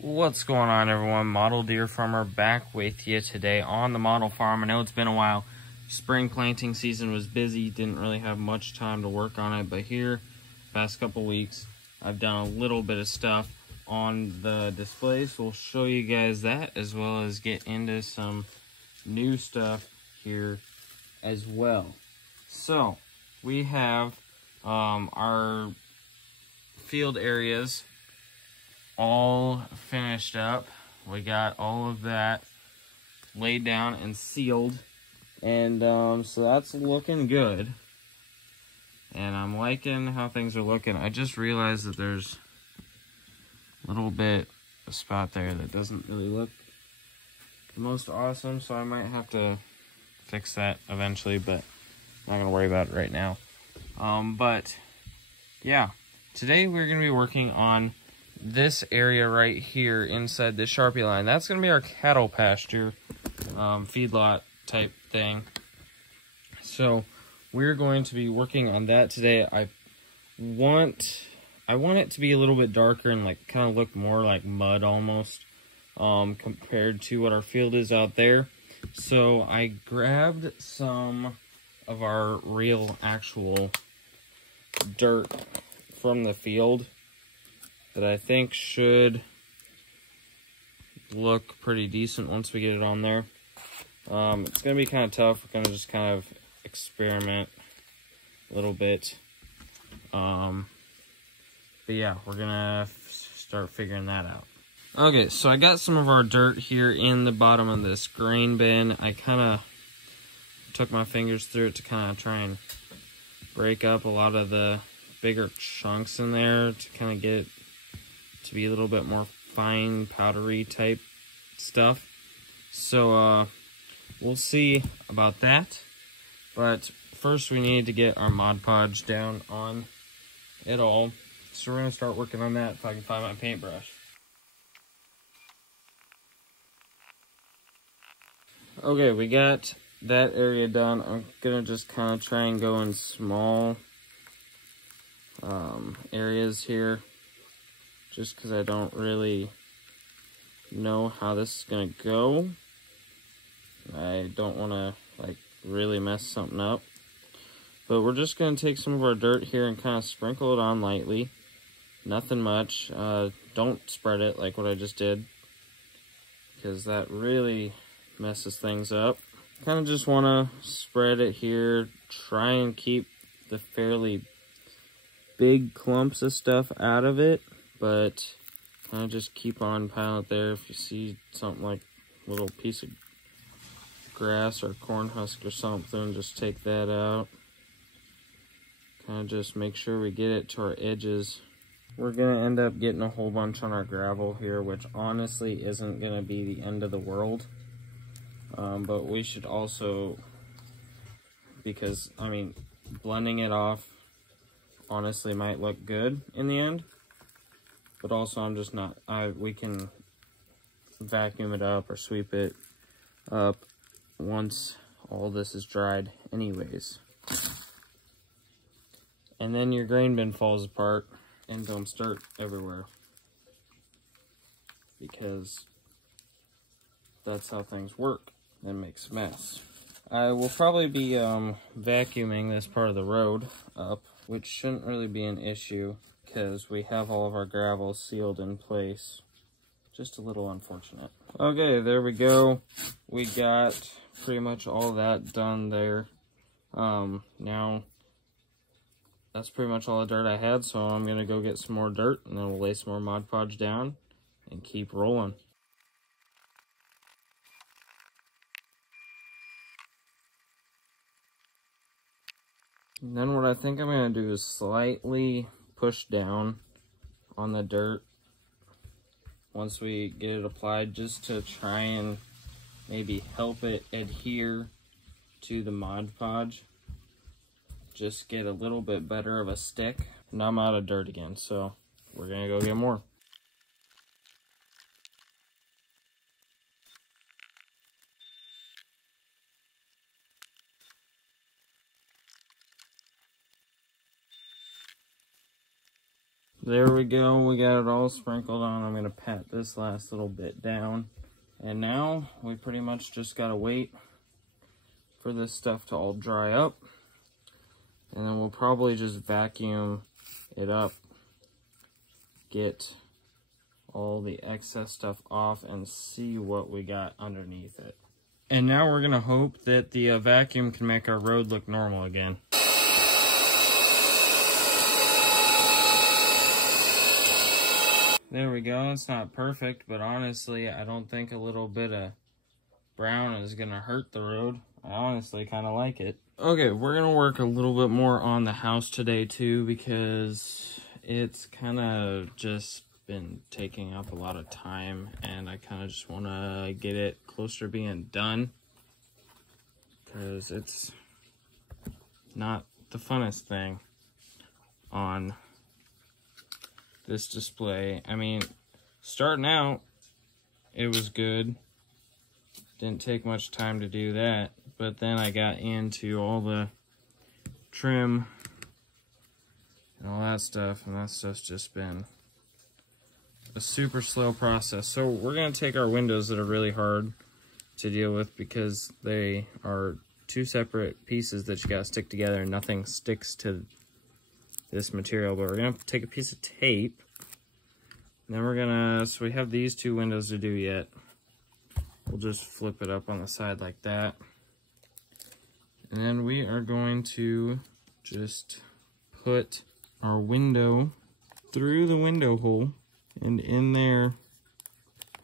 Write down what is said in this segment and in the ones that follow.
What's going on, everyone? Model Deer Farmer back with you today on the model farm. I know it's been a while. Spring planting season was busy, didn't really have much time to work on it, but here past couple weeks I've done a little bit of stuff on the displays. We'll show you guys that, as well as get into some new stuff here as well. So we have our field areas all finished up. We got all of that laid down and sealed, and so that's looking good, and I'm liking how things are looking. I just realized that there's a little bit of spot there that doesn't really look the most awesome, so I might have to fix that eventually, but I'm not gonna worry about it right now. But yeah, today we're gonna be working on this area right here inside the Sharpie line. That's going to be our cattle pasture, feedlot type thing. So we're going to be working on that today. I want it to be a little bit darker and like kind of look more like mud almost, compared to what our field is out there. So I grabbed some of our real actual dirt from the field that I think should look pretty decent once we get it on there. It's going to be kind of tough. We're going to just kind of experiment a little bit. But yeah, we're going to start figuring that out. Okay, so I got some of our dirt here in the bottom of this grain bin. I kind of took my fingers through it to kind of try and break up a lot of the bigger chunks in there to kind of get it to be a little bit more fine, powdery type stuff. So we'll see about that. But first we need to get our Mod Podge down on it all. So we're going to start working on that if I can find my paintbrush. Okay, we got that area done. I'm going to just kind of try and go in small areas here, just because I don't really know how this is going to go. I don't want to like really mess something up. But we're just going to take some of our dirt here and kind of sprinkle it on lightly. Nothing much. Don't spread it like what I just did, because that really messes things up. Kind of just want to spread it here. Try and keep the fairly big clumps of stuff out of it, but kind of just keep on piling it there. If you see something like a little piece of grass or corn husk or something, just take that out. Kind of just make sure we get it to our edges. We're going to end up getting a whole bunch on our gravel here, which honestly isn't going to be the end of the world. But we should also, because, I mean, blending it off honestly might look good in the end. But also I'm just not, we can vacuum it up or sweep it up once all this is dried anyways. And then your grain bin falls apart and dumps dirt everywhere, because that's how things work. It makes a mess. I will probably be vacuuming this part of the road up, which shouldn't really be an issue because we have all of our gravel sealed in place. Just a little unfortunate. Okay, there we go. We got pretty much all that done there. Now that's pretty much all the dirt I had, so I'm gonna go get some more dirt and then we'll lay some more Mod Podge down and keep rolling. And then what I think I'm going to do is slightly push down on the dirt once we get it applied, just to try and maybe help it adhere to the Mod Podge. Just get a little bit better of a stick. Now I'm out of dirt again, so we're going to go get more. There we go. We got it all sprinkled on. I'm going to pat this last little bit down. And now we pretty much just got to wait for this stuff to all dry up. And then we'll probably just vacuum it up, get all the excess stuff off, and see what we got underneath it. And now we're going to hope that the vacuum can make our road look normal again. There we go. It's not perfect, but honestly, I don't think a little bit of brown is going to hurt the road. I honestly kind of like it. Okay, we're going to work a little bit more on the house today too, because it's kind of just been taking up a lot of time, and I kind of just want to get it closer to being done, because it's not the funnest thing on this display. I mean, starting out, it was good. Didn't take much time to do that, but then I got into all the trim and all that stuff, and that stuff's just been a super slow process. So we're going to take our windows that are really hard to deal with, because they are two separate pieces that you got to stick together, and nothing sticks to this material. But we're going to take a piece of tape, and then we're going to, so we have these two windows to do yet. We'll just flip it up on the side like that. And then we are going to just put our window through the window hole, and in there,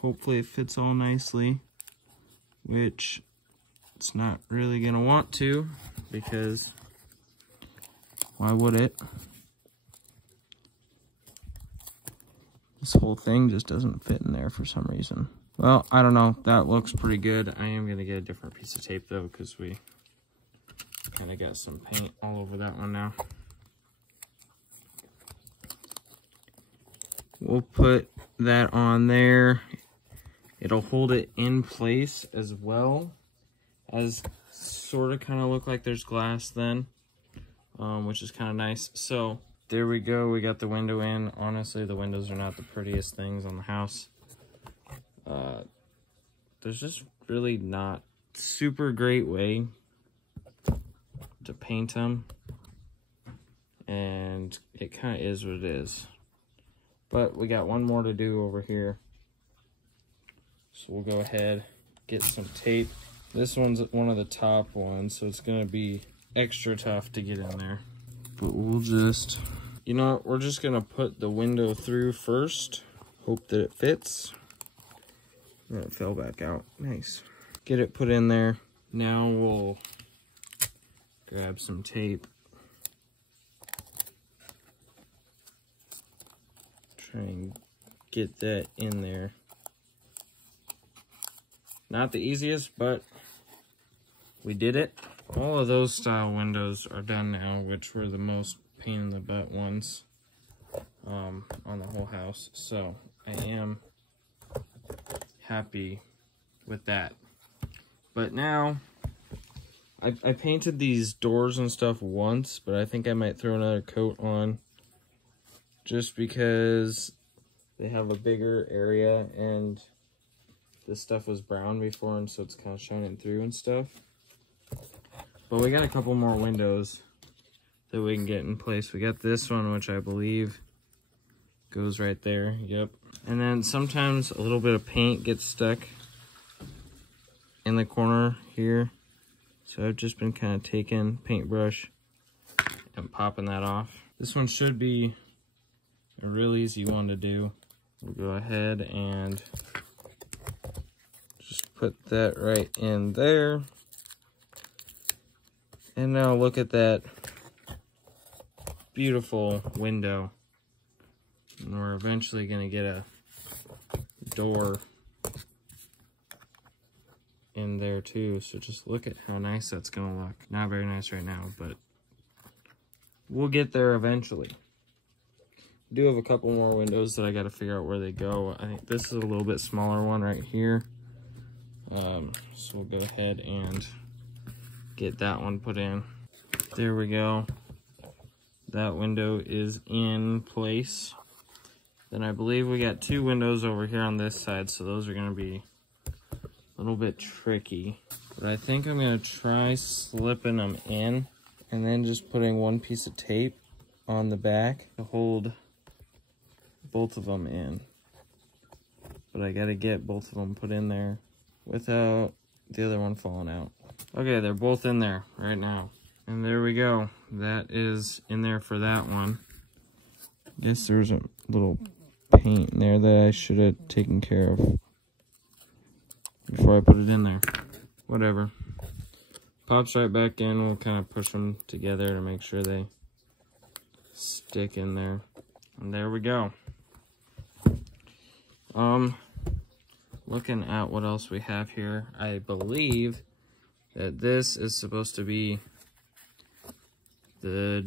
hopefully it fits all nicely, which it's not really gonna want to, because why would it? This whole thing just doesn't fit in there for some reason. Well, I don't know. That looks pretty good. I am going to get a different piece of tape, though, because we kind of got some paint all over that one now. We'll put that on there. It'll hold it in place as well as sort of kind of look like there's glass then, which is kind of nice. So there we go. We got the window in. Honestly, the windows are not the prettiest things on the house. There's just really not super great way to paint them, and it kind of is what it is. But we got one more to do over here, so we'll go ahead, get some tape. This one's one of the top ones, so it's gonna be extra tough to get in there. But we'll just, you know what, we're just gonna put the window through first, hope that it fits. And it fell back out. Nice. Get it put in there. Now we'll grab some tape. Try and get that in there. Not the easiest, but we did it. All of those style windows are done now, which were the most pain in the butt ones on the whole house. So I am happy with that. But now I painted these doors and stuff once, but I think I might throw another coat on, just because they have a bigger area and this stuff was brown before, and so it's kind of shining through and stuff. But we got a couple more windows that we can get in place. We got this one, which I believe goes right there. Yep. And then sometimes a little bit of paint gets stuck in the corner here. So I've just been kind of taking paintbrush and popping that off. This one should be a real easy one to do. We'll go ahead and just put that right in there. And now look at that beautiful window. And we're eventually going to get a door in there too. So just look at how nice that's going to look. Not very nice right now, but we'll get there eventually. We do have a couple more windows that I got to figure out where they go. I think this is a little bit smaller one right here. So we'll go ahead and get that one put in. There we go. That window is in place. Then I believe we got 2 windows over here on this side, so those are going to be a little bit tricky. But I think I'm going to try slipping them in and then just putting 1 piece of tape on the back to hold both of them in. But I got to get both of them put in there without the other one falling out. Okay, they're both in there right now. And there we go. That is in there for that one. Guess there's a little paint in there that I should have taken care of before I put it in there. Whatever. Pops right back in. We'll kind of push them together to make sure they stick in there. And there we go. Looking at what else we have here, I believe that this is supposed to be a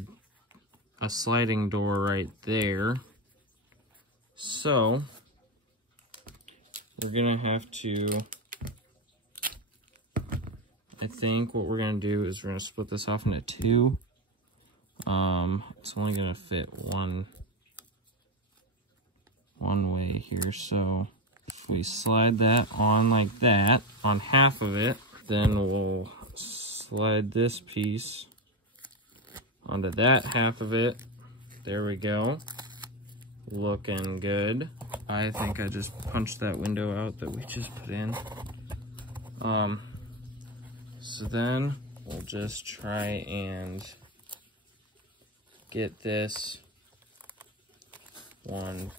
sliding door right there. So we're gonna have to, I think what we're gonna do is we're gonna split this off into 2. It's only gonna fit one way here, so if we slide that on like that on half of it, then we'll slide this piece onto that half of it. There we go. Looking good. I think I just punched that window out that we just put in. So then we'll just try and get this one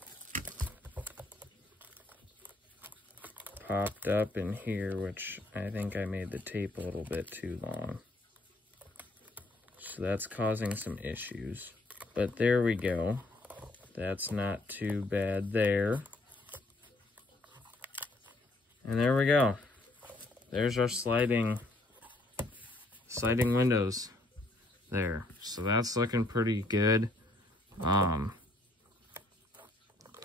popped up in here, which I think I made the tape a little bit too long. So that's causing some issues. But there we go. That's not too bad there. And there we go. There's our sliding windows there. So that's looking pretty good. Do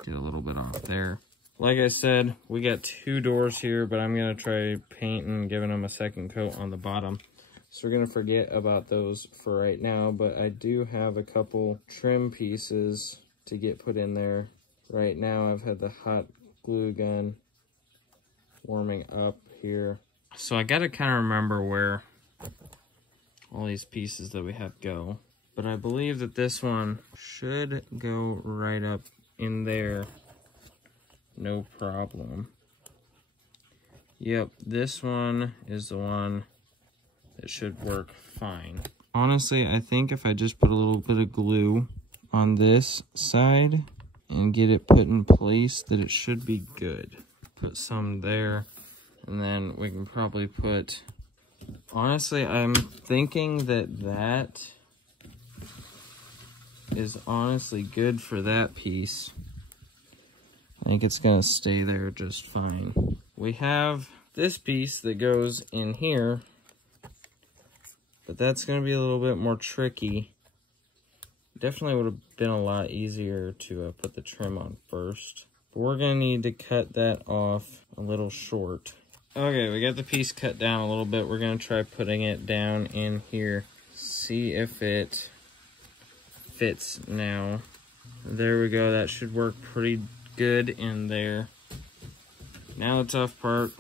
a little bit off there. Like I said, we got 2 doors here, but I'm gonna try painting, giving them a second coat on the bottom. So we're gonna forget about those for right now, but I do have a couple trim pieces to get put in there. Right now I've had the hot glue gun warming up here. So I gotta kind of remember where all these pieces that we have go. But I believe that this one should go right up in there. No problem. Yep, this one is the one that should work fine. Honestly, I think if I just put a little bit of glue on this side and get it put in place, that it should be good. Put some there, and then we can probably put... Honestly, I'm thinking that that is honestly good for that piece. I think it's gonna stay there just fine. We have this piece that goes in here, but that's gonna be a little bit more tricky. Definitely would have been a lot easier to put the trim on first. But we're gonna need to cut that off a little short. Okay, we got the piece cut down a little bit. We're gonna try putting it down in here. See if it fits now. There we go, that should work pretty good in there. Now the tough part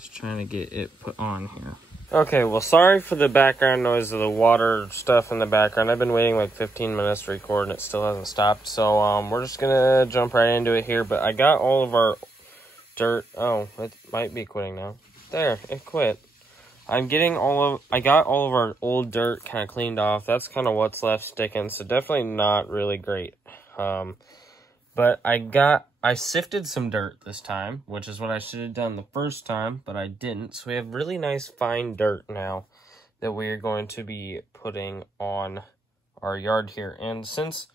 is trying to get it put on here. Okay, well, sorry for the background noise of the water stuff in the background. I've been waiting like 15 minutes to record and it still hasn't stopped. So we're just gonna jump right into it here. But I got all of our dirt. Oh, it might be quitting now. There, it quit. I got all of our old dirt kind of cleaned off. That's kind of what's left sticking. So definitely not really great. But I sifted some dirt this time, which is what I should have done the first time, but I didn't. So we have really nice fine dirt now that we are going to be putting on our yard here. And since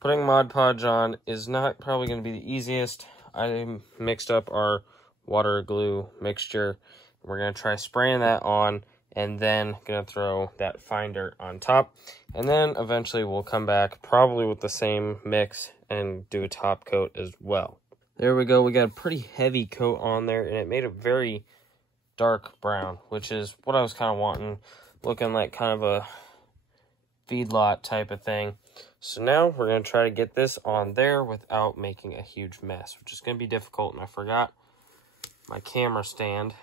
putting Mod Podge on is not probably going to be the easiest, I mixed up our water glue mixture. We're going to try spraying that on, and then going to throw that fine dirt on top. And then eventually we'll come back probably with the same mix and do a top coat as well. There we go. We got a pretty heavy coat on there, and it made it very dark brown, which is what I was kind of wanting, looking like kind of a feedlot type of thing. So now we're going to try to get this on there without making a huge mess, which is going to be difficult. And I forgot my camera stand,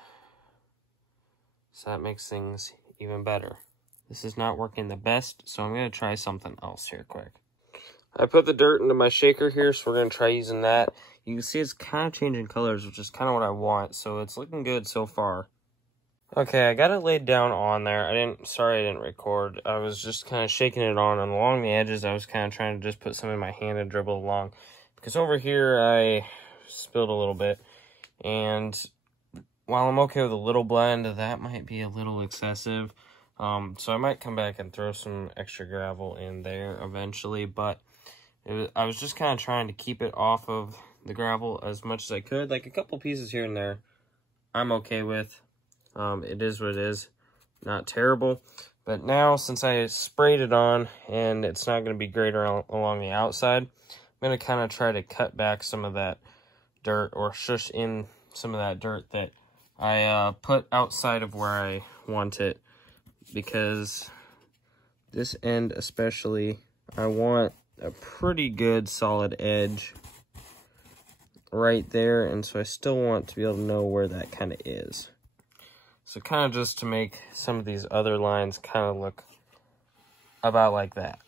so that makes things even better. This is not working the best, so I'm going to try something else here quick. I put the dirt into my shaker here, so we're going to try using that. You can see it's kind of changing colors, which is kind of what I want, so it's looking good so far. Okay, I got it laid down on there. Sorry I didn't record. I was just kind of shaking it on, and along the edges, I was kind of trying to just put some in my hand and dribble along. Because over here, I spilled a little bit, and while I'm okay with a little blend, that might be a little excessive. So I might come back and throw some extra gravel in there eventually, but I was just kind of trying to keep it off of the gravel as much as I could. Like a couple pieces here and there, I'm okay with. It is what it is. Not terrible. But now, since I sprayed it on and it's not going to be great along the outside, I'm going to kind of try to cut back some of that dirt, or shush in some of that dirt that I put outside of where I want it. Because this end especially, I want a pretty good solid edge right there, and so I still want to be able to know where that kind of is. So kind of just to make some of these other lines kind of look about like that.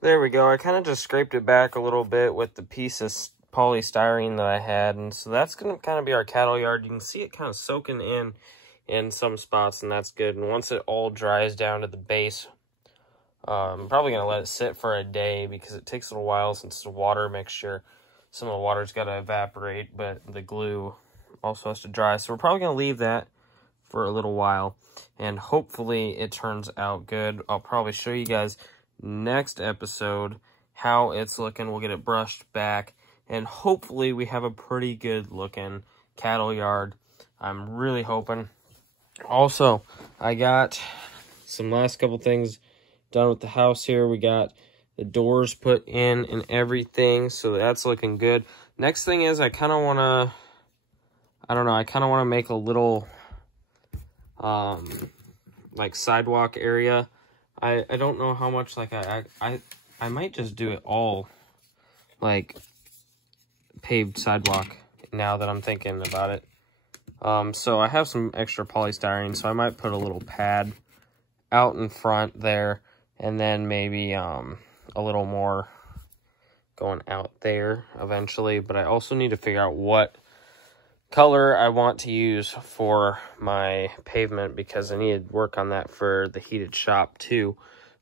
There we go. I kind of just scraped it back a little bit with the piece of polystyrene that I had, and so that's going to kind of be our cattle yard. You can see it kind of soaking in some spots, and that's good. And once it all dries down to the base, I'm probably going to let it sit for a day because it takes a little while since it's a water mixture. Some of the water's got to evaporate, but the glue also has to dry. So we're probably going to leave that for a little while, and hopefully it turns out good. I'll probably show you guys next episode how it's looking. We'll get it brushed back, and hopefully we have a pretty good looking cattle yard. I'm really hoping. Also, I got some last couple things done with the house here. We got the doors put in and everything, so that's looking good. Next thing is I kind of want to, I don't know, I kind of want to make a little, like sidewalk area. I don't know how much, like, I might just do it all, like, paved sidewalk now that I'm thinking about it. So I have some extra polystyrene, so I might put a little pad out in front there, and then maybe a little more going out there eventually. But I also need to figure out what color I want to use for my pavement, because I need to work on that for the heated shop too.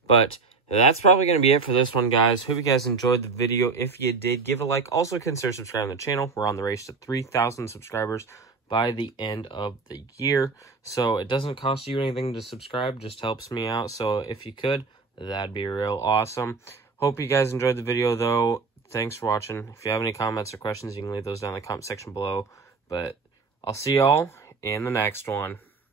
But that's probably going to be it for this one, guys. Hope you guys enjoyed the video. If you did, give a like. Also, consider subscribing to the channel. We're on the race to 3,000 subscribers by the end of the year. So it doesn't cost you anything to subscribe, just helps me out. So if you could, that'd be real awesome. Hope you guys enjoyed the video, though. Thanks for watching. If you have any comments or questions, you can leave those down in the comment section below. But I'll see y'all in the next one.